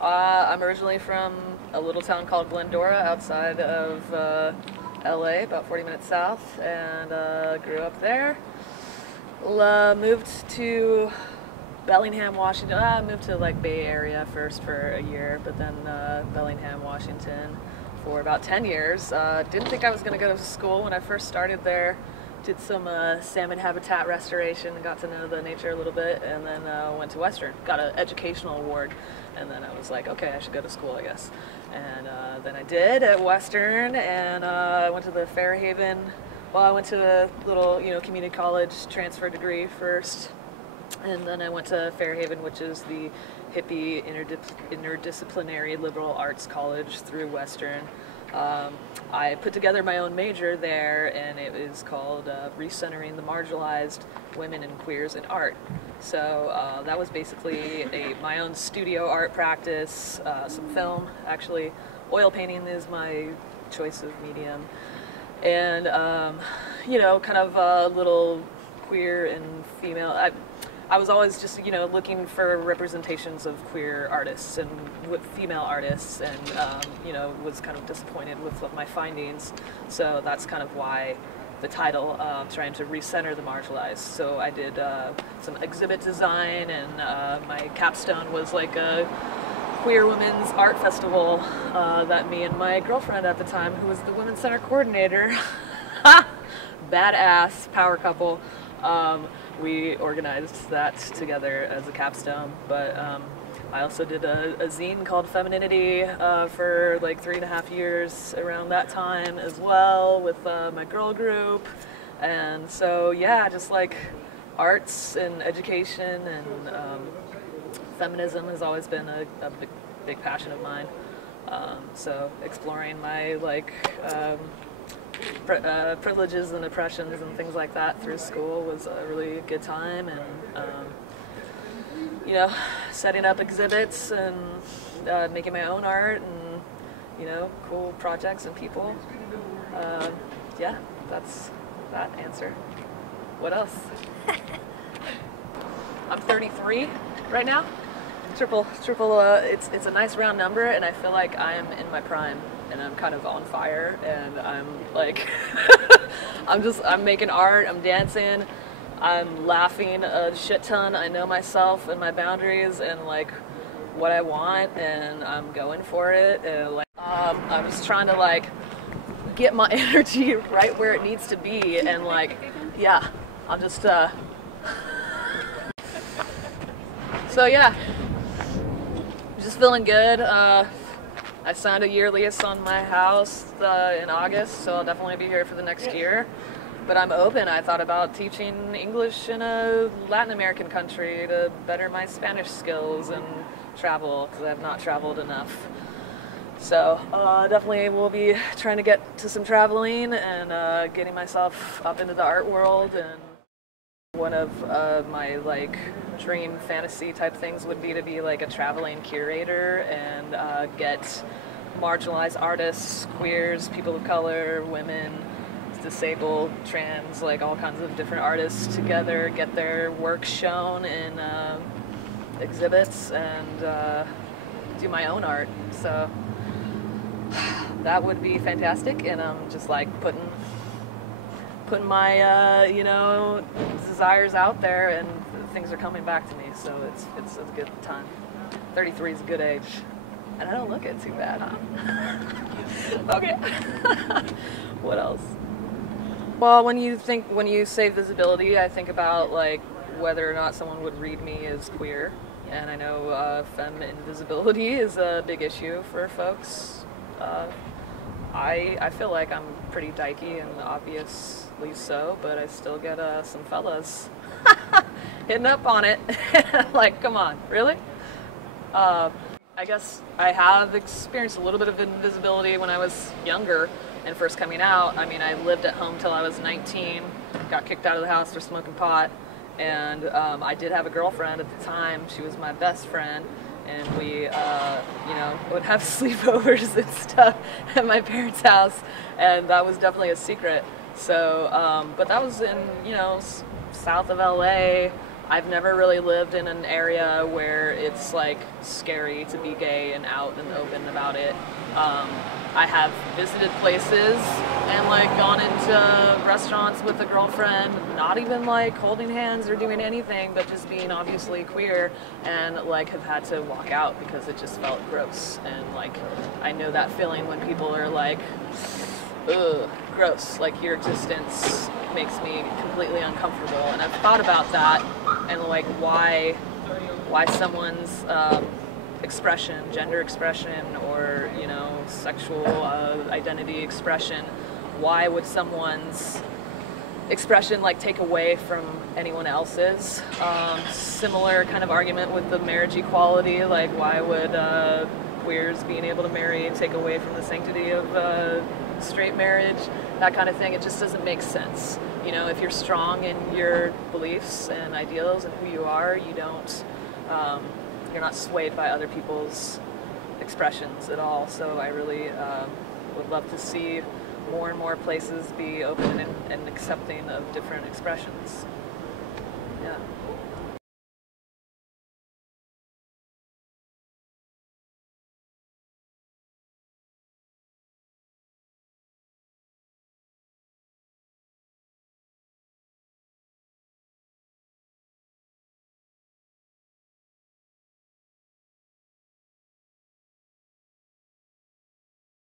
I'm originally from a little town called Glendora outside of LA, about 40 minutes south, and grew up there. Moved to Bellingham, Washington. I moved to like Bay Area first for a year, but then Bellingham, Washington for about 10 years. Didn't think I was going to go to school when I first started there. Did some salmon habitat restoration and got to know the nature a little bit, and then went to Western, got an educational award, and then I was like, okay, I should go to school, I guess. And then I did at Western, and I went to the Fairhaven. Well, I went to a little, community college transfer degree first, and then I went to Fairhaven, which is the hippie interdisciplinary liberal arts college through Western. I put together my own major there, and it is called Recentering the Marginalized Women and Queers in Art. So that was basically my own studio art practice, some film. Actually, oil painting is my choice of medium. And, kind of a little queer and female. I was always just, looking for representations of queer artists and female artists, and, was kind of disappointed with my findings. So that's kind of why the title, trying to recenter the marginalized. So I did some exhibit design, and my capstone was like a queer women's art festival that me and my girlfriend at the time, who was the Women's Center coordinator, badass power couple, we organized that together as a capstone. But I also did a zine called Femininity for like 3.5 years around that time as well, with my girl group. And so yeah, just like arts and education and feminism has always been a big passion of mine. So exploring my privileges and oppressions and things like that through school was a really good time, and setting up exhibits and making my own art and cool projects and people. Yeah, that's that answer. What else? I'm 33 right now. Triple. It's a nice round number, and I feel like I'm in my prime, and I'm kind of on fire, and I'm like, I'm making art, I'm dancing, I'm laughing a shit ton. I know myself and my boundaries and like what I want, and I'm going for it. And I'm just trying to like get my energy right where it needs to be, and like, yeah, I'm just so yeah. Just feeling good. I signed a year lease on my house in August, so I'll definitely be here for the next year. But I'm open. I thought about teaching English in a Latin American country to better my Spanish skills and travel, because I have not traveled enough. So definitely will be trying to get to some traveling and getting myself up into the art world. And one of my dream fantasy type things would be to be like a traveling curator and get marginalized artists, queers, people of color, women, disabled, trans, like all kinds of different artists together, get their work shown in exhibits, and do my own art. So that would be fantastic, and I'm just like putting my desires out there, and things are coming back to me, so it's a good time. 33 is a good age, and I don't look it too bad, huh? Okay. What else? Well, when you say visibility, I think about like whether or not someone would read me as queer, and I know femme invisibility is a big issue for folks. I feel like I'm pretty dykey, and obviously so, but I still get some fellas hitting up on it. Like, come on, really? I guess I have experienced a little bit of invisibility when I was younger and first coming out. I mean, I lived at home till I was 19, got kicked out of the house for smoking pot, and I did have a girlfriend at the time. She was my best friend, and we, would have sleepovers and stuff at my parents' house, and that was definitely a secret. So, but that was in, south of LA, I've never really lived in an area where it's like scary to be gay and out and open about it. I have visited places and like gone into restaurants with a girlfriend, not even like holding hands or doing anything, but just being obviously queer, and like have had to walk out because it just felt gross. And like I know that feeling when people are like, ugh, gross, like your existence makes me completely uncomfortable. And I've thought about that and like why someone's expression, gender expression, or you know, sexual identity expression, why would someone's expression like take away from anyone else's? Similar kind of argument with the marriage equality, like why would queers being able to marry take away from the sanctity of straight marriage, that kind of thing. It just doesn't make sense. You know, if you're strong in your beliefs and ideals and who you are, you don't, you're not swayed by other people's expressions at all. So I really would love to see more and more places be open and accepting of different expressions. Yeah.